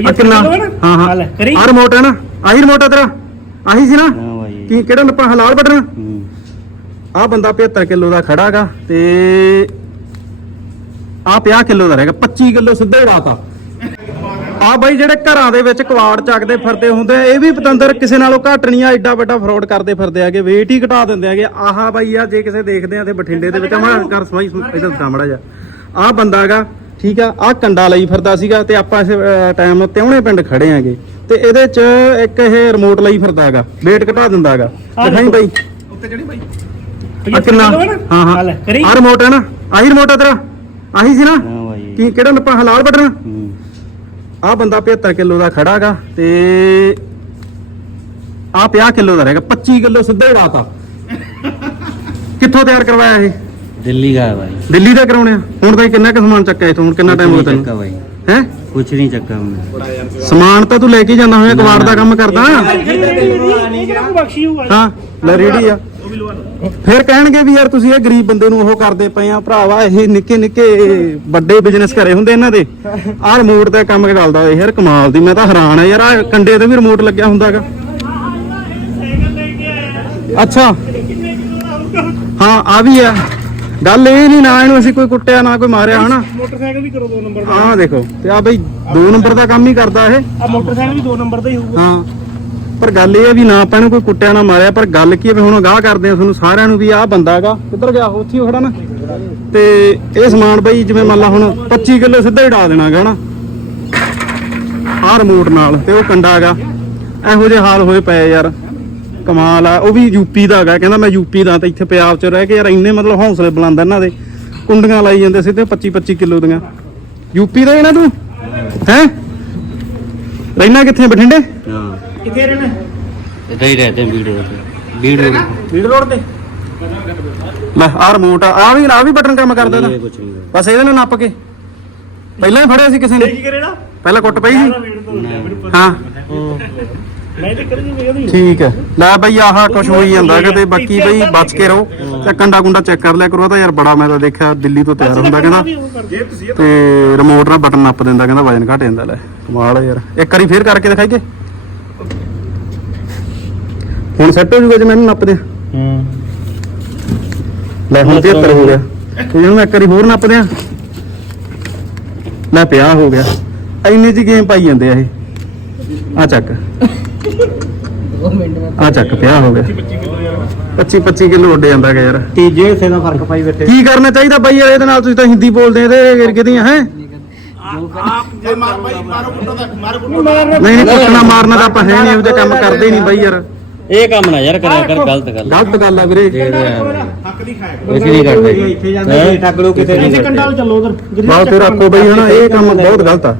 ਆ ਕਿੰਨਾ? ਹਾਂ ਹਾਂ ਲੈ, ਕਰੀ। ਆ ਰਿਮੋਟ ਹੈ ਨਾ? ਆਹੀ ਰਿਮੋਟ ਆ ਤੇਰਾ? ਆਹੀ ਸੀ ਨਾ? ਹਾਂ ਭਾਈ ਕੀ ਕਿਹੜਾ ਨੱਪਾ ਹਲਾਲ ਬਟਨ? ਹੂੰ। ਆ ਬੰਦਾ 75 ਕਿਲੋ ਦਾ ਖੜਾਗਾ ਤੇ ਆ 50 ਕਿਲੋ ਦਾ ਰਹੇਗਾ 25 ਕਿਲੋ ਸਿੱਧਾ ਹੀ ਰਾਤਾ ਆ ਬਾਈ ਜਿਹੜੇ ਘਰਾਂ ਦੇ ਵਿੱਚ ਕਵਾੜ ਚੱਕਦੇ ਫਿਰਦੇ ਹੁੰਦੇ ਆ, ਇਹ ਵੀ ਪਤੰਦਰ ਕਿਸੇ ਨਾਲੋਂ ਘੱਟ ਨਹੀਂ ਆ ਐਡਾ ਵੱਡਾ ਫਰਾਡ ਕਰਦੇ ਫਿਰਦੇ ਆਗੇ weight ਹੀ ਘਟਾ ਦਿੰਦੇ ਆਗੇ ਆਹਾ ਬਾਈ ਆ ਜੇ ਕਿਸੇ ਦੇਖਦੇ ਆ ਤੇ ਬਠਿੰਡੇ ਦੇ ਵਿੱਚ ਮੈਂ ਕਰ ਸਮਾਈ ਸਾਹਮਣਾ ਜਾ ਆ ਬੰਦਾਗਾ ਠੀਕ ਆ? ਆ ਕੰਡਾ ਲਈ ਫਿਰਦਾ ਸੀਗਾ ਤੇ ਆਪਾਂ ਇਸ ਟਾਈਮ ਤਿਉਣੇ ਪਿੰਡ ਖੜੇ ਆਗੇ। ਤੇ ਇਹਦੇ ਚ ਇੱਕ ਇਹ ਰਿਮੋਟ ਲਈ ਫਿਰਦਾ ਹੈਗਾ। weight ਘਟਾ ਦਿੰਦਾ ਹੈਗਾ। ਦਿਖਾਈ ਬਾਈ? ਆ ਕਿੰਨਾ? ਹਾਂ ਹਾਂ। ਲੈ, ਕਰੀ। ਆ ਰਿਮੋਟ ਹੈ ਨਾ। ਆਹੀ ਰਿਮੋਟ ਆ ਤੇਰਾ। ਆਹੀ ਸੀ ਨਾ? ਹਾਂ ਕੀ ਕਿਹੜਾ ਨੱਪਾ ਹਲਾਲ ਬਟਨ? ਹੂੰ। ਆ ਬੰਦਾ 75 ਕਿਲੋ ਦਾ ਖੜਾਗਾ ਤੇ ਆ 50 ਕਿਲੋ ਦਾ ਰਹੇਗਾ 25 ਕਿਲੋ ਸਿੱਧਾ ਹੀ ਰਾਤਾ ਕਿੱਥੋਂ ਤਿਆਰ ਕਰਵਾਇਆ ਇਹ? ਦਿੱਲੀ ਦਾ ਹੈ ਭਾਈ ਦਿੱਲੀ ਦਾ ਕਰਾਉਣਿਆ ਹੁਣ ਤਾਂ ਕਿੰਨਾ ਕੁ ਸਮਾਨ ਚੱਕਿਆ ਇਥੋਂ? ਹੁਣ ਕਿੰਨਾ ਟਾਈਮ ਹੋ ਗਿਆ ਚੱਕਾ ਤੈਨੂੰ ਭਾਈ ਹੈ? ਕੁਛ ਨਹੀਂ ਚੱਕਾ ਉਹਨੇ ਸਮਾਨ ਤਾਂ ਤੂੰ ਲੈ ਕੇ ਜਾਂਦਾ ਹੋਇਆ ਕਵਾੜ ਦਾ ਕੰਮ ਕਰਦਾ। ਹਾਂ ਲੈ ਰੇੜੀ ਆ। ਫਿਰ ਕਹਿਣਗੇ ਵੀ ਯਾਰ ਤੁਸੀਂ ਇਹ ਗਰੀਬ ਬੰਦੇ ਨੂੰ ਉਹ ਕਰਦੇ ਪਏ ਆ। ਭਰਾਵਾ ਇਹ ਨਿੱਕੇ ਨਿੱਕੇ ਵੱਡੇ ਬਿਜ਼ਨਸ ਘਰੇ ਹੁੰਦੇ ਇਹਨਾਂ ਦੇ। ਆਹ ਰਿਮੋਟ ਤੇ ਕੰਮ ਚੱਲਦਾ ਇਹ ਯਾਰ ਕਮਾਲ ਦੀ। ਮੈਂ ਤਾਂ ਹੈਰਾਨ ਆ ਯਾਰ ਆਹ ਕੰਡੇ ਤੇ ਵੀ ਰਿਮੋਟ ਲੱਗਿਆ ਹੁੰਦਾਗਾ ਅੱਛਾ। ਹਾਂ ਆ ਵੀ ਆ। ਗੱਲ ਇਹ ਨਹੀਂ ਨਾ ਇਹਨੂੰ ਅਸੀਂ ਕੋਈ ਕੁੱਟਿਆ ਨਾ ਕੋਈ ਮਾਰਿਆ ਹਨਾ? ਮੋਟਰਸਾਈਕਲ ਵੀ ਕਰੋ ਦੋ ਨੰਬਰ ਦਾ। ਆਹ ਦੇਖੋ ਤੇ ਆ ਬਈ ਦੋ ਨੰਬਰ ਦਾ ਕੰਮ ਹੀ ਕਰਦਾ ਇਹ। ਆ ਮੋਟਰਸਾਈਕਲ ਵੀ ਦੋ ਨੰਬਰ ਦਾ ਹੀ ਹੋਊਗਾ। ਹਾਂ ਪਰ ਗੱਲ ਇਹ ਹੈ ਵੀ ਨਾ ਆਪਾਂ ਕੋਈ ਕੁੱਟਿਆ ਨਾ ਮਾਰਿਆ ਪਰ ਗੱਲ ਕੀ ਹੈ ਵੀ ਹੁਣ ਅਗਾਹ ਕਰਦੇ ਆ ਤੁਹਾਨੂੰ ਸਾਰਿਆਂ ਨੂੰ ਵੀ ਆਹ ਬੰਦਾ ਹੈਗਾ। ਕਿੱਧਰ ਗਿਆ? ਉੱਥੇ ਹੀ ਖੜਾ ਨਾ। ਤੇ ਇਹ ਸਮਾਨ ਬਈ ਜਿਵੇਂ ਮੰਨ ਲਾ ਹੁਣ 25 ਕਿਲੋ ਸਿੱਧਾ ਹੀ ਡਾ ਦੇਣਾ ਹੈਗਾ ਨਾ ਆਹ ਰਿਮੋਟ ਨਾਲ ਤੇ ਉਹ ਕੰਡਾ ਹੈਗਾ। ਇਹੋ ਜਿਹੇ ਹਾਲ ਹੋਏ ਪਏ ਯਾਰ। ਕਮਾਲ ਆ ਉਹ ਵੀ ਯੂਪੀ ਦਾ ਹੈਗਾ ਕਹਿੰਦਾ ਮੈਂ ਯੂਪੀ ਦਾ ਤੇ ਇੱਥੇ ਪੰਜਾਬ 'ਚ ਰਹਿ ਕੇ ਯਾਰ ਇੰਨੇ ਮਤਲਬ ਹੌਸਲੇ ਬੁਲੰਦ ਇਹਨਾਂ ਦੇ। ਕੁੰਡੀਆਂ ਲਾਈ ਜਾਂਦੇ ਸਿੱਧੇ 25 25 ਕਿਲੋ ਦੀਆਂ। ਯੂਪੀ ਦਾ ਹੀ ਨਾ ਤੂੰ? ਹੈ? ਰਹਿਣਾ ਕਿੱਥੇ ਬਠਿੰਡੇ? ਹਾਂ ਕਿੱਥੇ ਰਹਿਣਾ? ਇੱਥੇ ਹੀ ਰਹਤੇ ਵੀਡੀਓ ਤੇ। ਵੀਡੀਓ ਵੀਡ ਰੋਡ ਤੇ? ਲੈ ਆਹ ਰਿਮੋਟ ਆ ਆ ਵੀ ਆ ਵੀ ਬਟਨ ਕੰਮ ਕਰਦਾ ਇਹਦਾ। ਬਸ ਇਹਦੇ ਨਾਲ ਨੱਪ ਕੇ। ਪਹਿਲਾਂ ਹੀ ਫੜਿਆ ਸੀ ਕਿਸੇ ਨੇ? ਕੀ ਕਰੇਣਾ ਪਹਿਲਾਂ ਕੁੱਟ ਪਈ ਸੀ? ਤੋਂ ਹਾਂ। ਮੈਂ ਠੀਕ ਹੈ। ਲੈ ਬਈ ਆਹ ਕੁਝ ਹੋਈ ਜਾਂਦਾ ਕਿਤੇ ਬਾਕੀ ਬਈ ਬਚ ਕੇ ਰਹੋ। ਤੇ ਕੰਡਾ ਕੁੰਡਾ ਚੈੱਕ ਕਰ ਲਿਆ ਕਰੋ ਤਾਂ ਯਾਰ ਬੜਾ ਮੈਂ ਤਾਂ ਦੇਖਿਆ ਦਿੱਲੀ ਤੋਂ ਤਿਆਰ ਹੁੰਦਾ ਕਹਿੰਦਾ। ਤੇ ਰਿਮੋਟ ਨਾਲ ਬਟਨ ਨੱਪ ਦਿੰਦਾ ਕਹਿੰਦਾ ਵਜਨ ਘਟ ਜਾਂਦਾ ਲੈ ਕਮਾਲ ਆ ਯਾਰ। ਇੱਕ ਵਾਰੀ ਫੇਰ ਕਰਕੇ ਦਿਖਾਈਏ ਹੁਣ ਸੈੱਟ ਹੋ ਜੂਗਾ ਜੇ ਮੈਨੂੰ ਨੱਪ ਦਿਆਂ ਹੂੰ। ਲੈ ਹੁਣ 73 ਹੋ ਗਿਆ। ਤੇ ਇਹਨੂੰ ਇੱਕ ਵਾਰੀ ਹੋਰ ਨੱਪ ਦਿਆਂ ਲੈ 50 ਹੋ ਗਿਆ। ਇੰਨੇ ਚ ਗੇਮ ਪਾਈ ਜਾਂਦੇ ਆ ਇਹ। ਆ ਚੱਕ। ਆ ਚੱਕ 50 ਹੋ ਗਿਆ। 25 25 ਕਿਲੋ ਉੱਡ ਜਾਂਦਾ ਹੈਗਾ ਯਾਰ। ਤੀਜੇ ਹਿੱਸੇ ਦਾ ਫ਼ਰਕ ਪਾਈ ਬੈਠੇ। ਕੀ ਕਰਨਾ ਚਾਹੀਦਾ ਬਾਈ ਯਾਰ ਇਹਦੇ ਨਾਲ? ਤੁਸੀਂ ਤਾਂ ਹਿੰਦੀ ਬੋਲਦੇ ਇਹਦੇ ਕਿਹਦੀਆਂ ਹੈ ਨਹੀਂ ਨਹੀਂ ਕੁੱਟਣਾ ਮਾਰਨਾ ਤਾਂ ਆਪਾਂ ਹੈ ਨਹੀਂ ਜਿਹਾ ਕੰਮ ਕਰਦੇ ਹੀ ਨਹੀਂ ਬਾਈ ਯਾਰ। ਇਹ ਕੰਮ ਨਾ ਯਾਰ ਕਰਿਆ ਕਰ ਗਲਤ ਗੱਲ ਗਲਤ ਗੱਲ ਆ ਵੀਰੇ। ਇਸ ਨਹੀਂ ਕਰਦੇ ਇੱਥੇ ਜਾਂਦੇ ਟੱਕ ਲੋ ਕਿਤੇ ਕੰਡਾਲ ਚੱਲੋ ਉਧਰ। ਬਾਹਰ ਤੇ ਰੱਖੋ ਬਈ ਹਨਾ ਇਹ ਕੰਮ ਬਹੁਤ ਗਲਤ ਆ।